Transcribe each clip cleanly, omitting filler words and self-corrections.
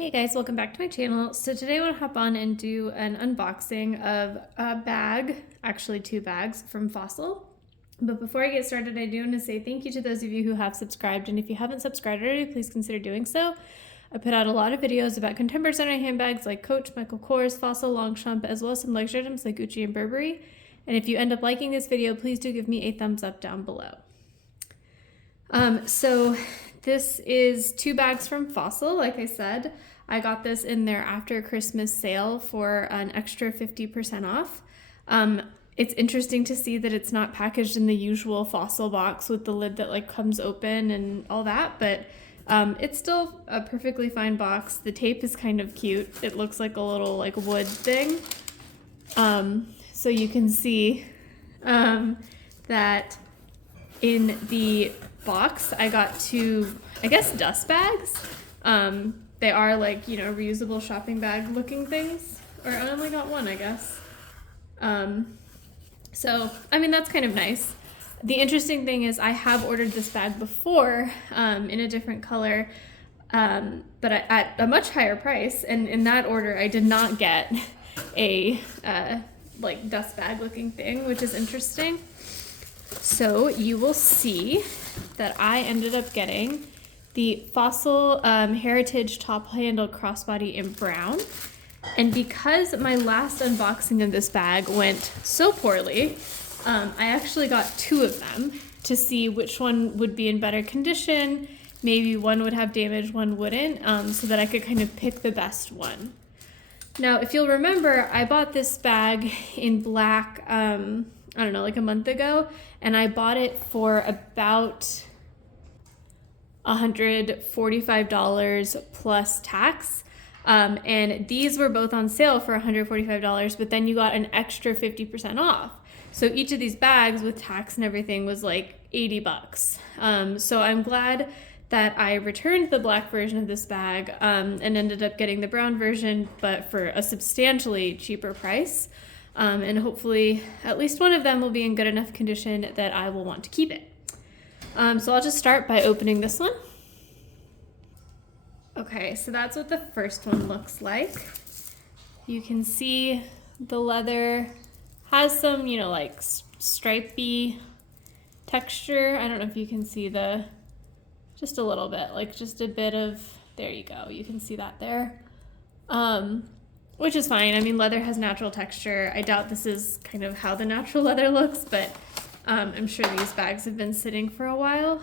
Hey guys, welcome back to my channel. So today I want to hop on and do an unboxing of a bag, actually two bags from Fossil. But before I get started, I do want to say thank you to those of you who have subscribed, and if you haven't subscribed already, please consider doing so. I put out a lot of videos about contemporary center handbags like Coach, Michael Kors, Fossil, Longchamp, as well as some luxury items like Gucci and Burberry. And if you end up liking this video, please do give me a thumbs up down below. So this is two bags from Fossil. Like I said, I got this in their after Christmas sale for an extra 50% off. It's interesting to see that it's not packaged in the usual Fossil box with the lid that like comes open and all that, but it's still a perfectly fine box. The tape is kind of cute. It looks like a little like wood thing. So you can see that in the box I got two, I guess, dust bags. They are like, you know, reusable shopping bag looking things, or I only got one, I guess. So I mean, that's kind of nice. The interesting thing is I have ordered this bag before in a different color, but at a much higher price, and in that order I did not get a like dust bag looking thing, which is interesting. So you will see that I ended up getting the Fossil Heritage top handle crossbody in brown. And because my last unboxing of this bag went so poorly, I actually got two of them to see which one would be in better condition. Maybe one would have damage, one wouldn't, so that I could kind of pick the best one. Now, if you'll remember, I bought this bag in black, I don't know, like a month ago, and I bought it for about $145 plus tax. And these were both on sale for $145, but then you got an extra 50% off. So each of these bags with tax and everything was like 80 bucks. So I'm glad that I returned the black version of this bag and ended up getting the brown version, but for a substantially cheaper price. And hopefully at least one of them will be in good enough condition that I will want to keep it. So I'll just start by opening this one. Okay, so that's what the first one looks like. You can see the leather has some, you know, like stripy texture. I don't know if you can see just a little bit, like just a bit of, there you go. You can see that there, which is fine. I mean, leather has natural texture. I doubt this is kind of how the natural leather looks, but I'm sure these bags have been sitting for a while.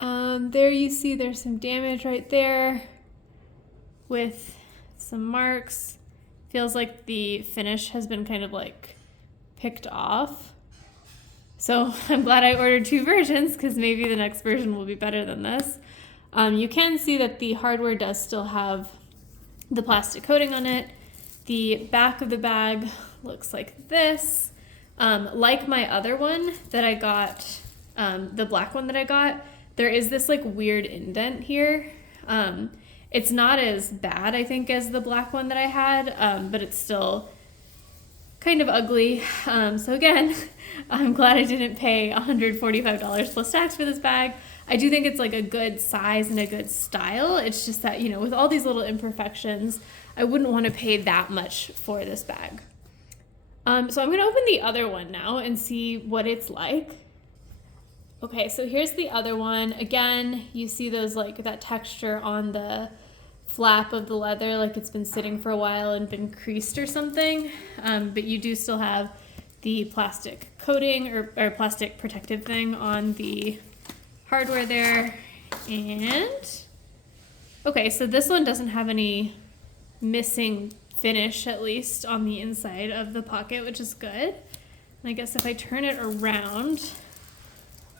There you see there's some damage right there with some marks. Feels like the finish has been kind of like picked off. So I'm glad I ordered two versions because maybe the next version will be better than this. You can see that the hardware does still have the plastic coating on it. The back of the bag looks like this. Like my other one that I got, the black one that I got, there is this like weird indent here. It's not as bad, I think, as the black one that I had, but it's still kind of ugly. So again, I'm glad I didn't pay $145 plus tax for this bag. I do think it's like a good size and a good style. It's just that, you know, with all these little imperfections, I wouldn't want to pay that much for this bag. So I'm going to open the other one now and see what it's like. Okay, so here's the other one. Again, you see those like that texture on the flap of the leather, like it's been sitting for a while and been creased or something. But you do still have the plastic coating or plastic protective thing on the hardware there. And okay, so this one doesn't have any missing finish, at least on the inside of the pocket, which is good. And I guess if I turn it around,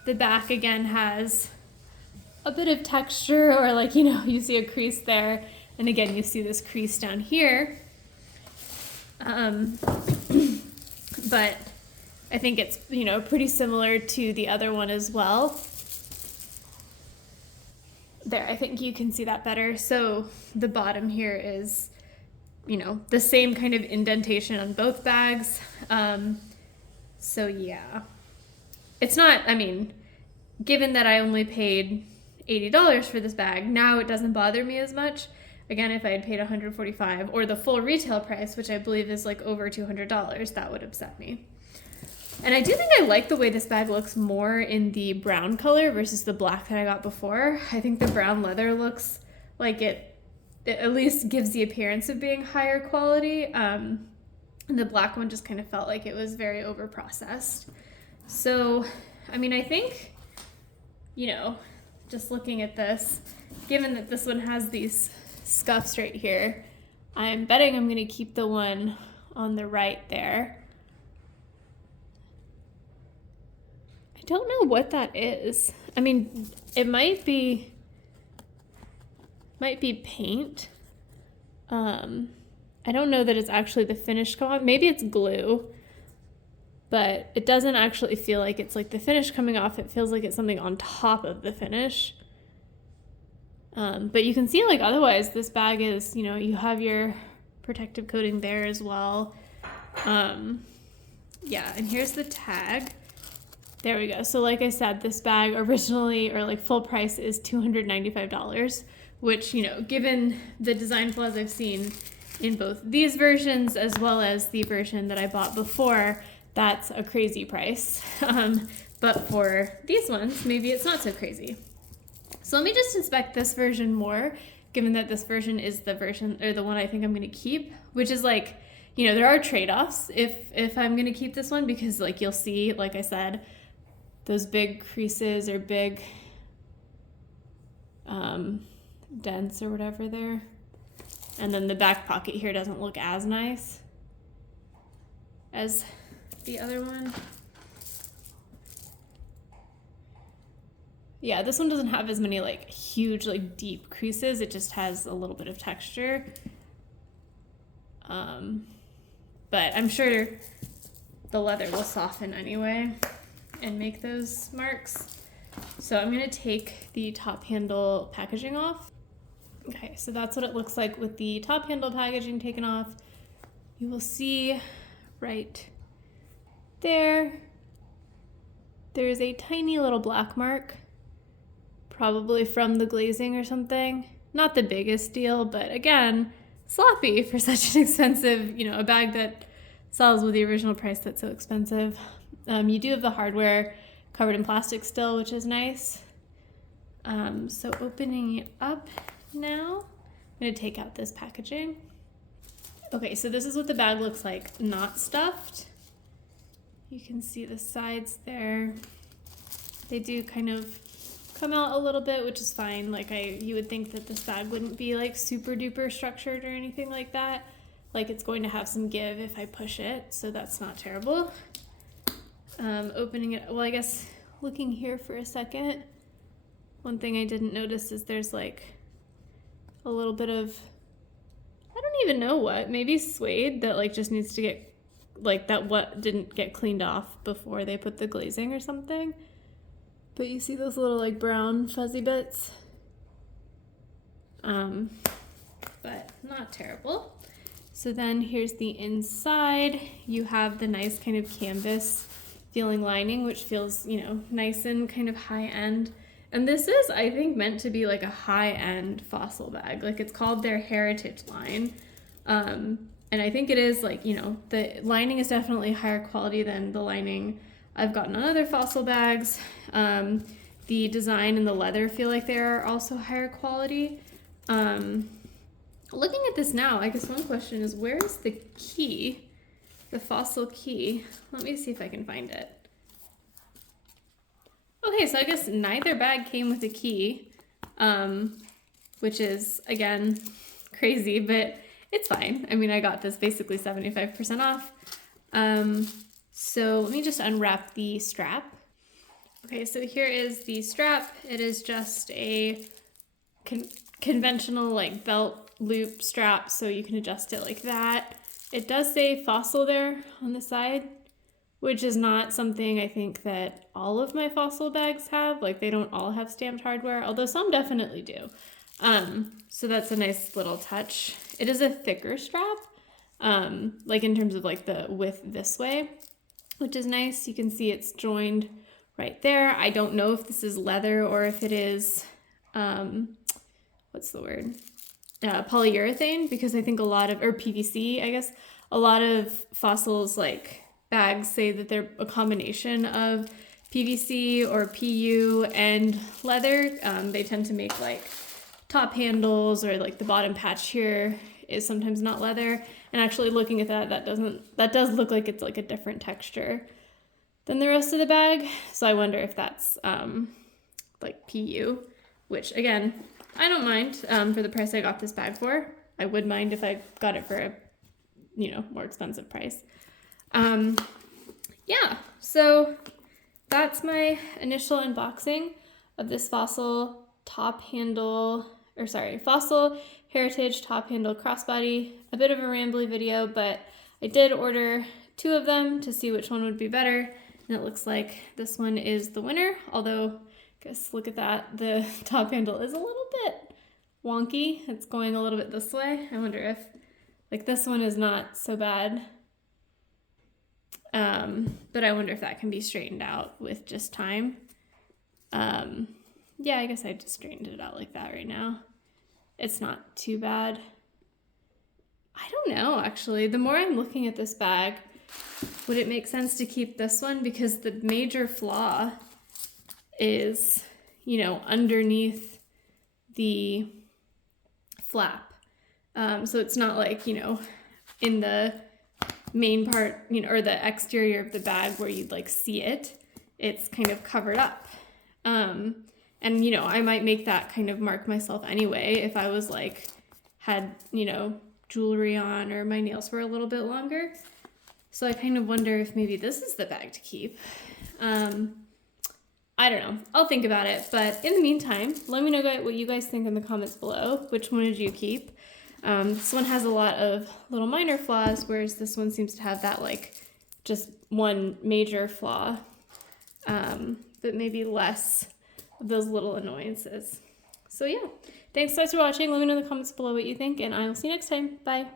the back again has a bit of texture, or like, you know, you see a crease there, and again you see this crease down here. But I think it's, you know, pretty similar to the other one as well. There, I think you can see that better. So the bottom here is, you know, the same kind of indentation on both bags. So yeah, it's not, I mean, given that I only paid $80 for this bag, now it doesn't bother me as much. Again, if I had paid $145 or the full retail price, which I believe is like over $200, that would upset me. And I do think I like the way this bag looks more in the brown color versus the black that I got before. I think the brown leather looks like it at least gives the appearance of being higher quality. And the black one just kind of felt like it was very over processed. So, I mean, I think, you know, just looking at this, given that this one has these scuffs right here, I'm betting I'm going to keep the one on the right there. I don't know what that is. I mean, it might be paint. I don't know that it's actually the finish come on. Maybe it's glue, but it doesn't actually feel like it's like the finish coming off. It feels like it's something on top of the finish. But you can see, like, otherwise this bag is, you know, you have your protective coating there as well. Yeah, and here's the tag. There we go. So like I said, this bag originally, or like full price, is $295, which, you know, given the design flaws I've seen in both these versions as well as the version that I bought before, that's a crazy price. But for these ones, maybe it's not so crazy. So let me just inspect this version more, given that this version is the version, or the one I think I'm going to keep, which is like, you know, there are trade-offs if I'm going to keep this one, because like you'll see, like I said, those big creases or big dents or whatever there. And then the back pocket here doesn't look as nice as the other one. Yeah, this one doesn't have as many like huge, like deep creases. It just has a little bit of texture. But I'm sure the leather will soften anyway and make those marks. So I'm gonna take the top handle packaging off. Okay, so that's what it looks like with the top handle packaging taken off. You will see right there, there's a tiny little black mark, probably from the glazing or something. Not the biggest deal, but again, sloppy for such an expensive, you know, a bag that sells with the original price that's so expensive. You do have the hardware covered in plastic still, which is nice. So opening it up now, I'm gonna take out this packaging. Okay, so this is what the bag looks like, not stuffed. You can see the sides there. They do kind of come out a little bit, which is fine. Like you would think that this bag wouldn't be like super duper structured or anything like that. Like it's going to have some give if I push it, so that's not terrible. Opening it, well, I guess looking here for a second, one thing I didn't notice is there's like a little bit of, I don't even know what, maybe suede that like just needs to get, like that what didn't get cleaned off before they put the glazing or something. But you see those little like brown fuzzy bits. But not terrible. So then here's the inside. You have the nice kind of canvas feeling lining, which feels, you know, nice and kind of high end. And this is, I think, meant to be like a high end Fossil bag. Like it's called their Heritage line. And I think it is like, you know, the lining is definitely higher quality than the lining I've gotten on other Fossil bags. The design and the leather feel like they're also higher quality. Looking at this now, I guess one question is, where is the key? The Fossil key. Let me see if I can find it. Okay, so I guess neither bag came with a key, which is, again, crazy, but it's fine. I mean, I got this basically 75% off. So let me just unwrap the strap. Okay, so here is the strap. It is just a conventional like belt loop strap, so you can adjust it like that. It does say Fossil there on the side, which is not something I think that all of my Fossil bags have. Like they don't all have stamped hardware, although some definitely do. So that's a nice little touch. It is a thicker strap, like in terms of like the width this way, which is nice. You can see it's joined right there. I don't know if this is leather or if it is, what's the word? polyurethane, because I think a lot of, or PVC, I guess, a lot of Fossil's like bags say that they're a combination of PVC or PU and leather. They tend to make like top handles, or like the bottom patch here is sometimes not leather. And actually looking at that, that does look like it's like a different texture than the rest of the bag. So I wonder if that's like PU, which again, I don't mind for the price I got this bag for. I would mind if I got it for a, you know, more expensive price. Yeah, so that's my initial unboxing of this Fossil Fossil Heritage top handle crossbody. A bit of a rambly video, but I did order 2 of them to see which one would be better. And it looks like this one is the winner, although I guess look at that, the top handle is a little bit wonky. It's going a little bit this way. I wonder if, like, this one is not so bad. But I wonder if that can be straightened out with just time. Yeah, I guess I just straightened it out like that right now. It's not too bad. I don't know, actually. The more I'm looking at this bag, would it make sense to keep this one? Because the major flaw is, you know, underneath the flap. So it's not like, you know, in the main part, you know, or the exterior of the bag where you'd like see it. It's kind of covered up. And, you know, I might make that kind of mark myself anyway if I was like, had, you know, jewelry on or my nails were a little bit longer. So I kind of wonder if maybe this is the bag to keep. I don't know. I'll think about it. But in the meantime, let me know what you guys think in the comments below. Which one did you keep? This one has a lot of little minor flaws, whereas this one seems to have that like just one major flaw, but maybe less of those little annoyances. So yeah, thanks guys for watching. Let me know in the comments below what you think, and I will see you next time. Bye.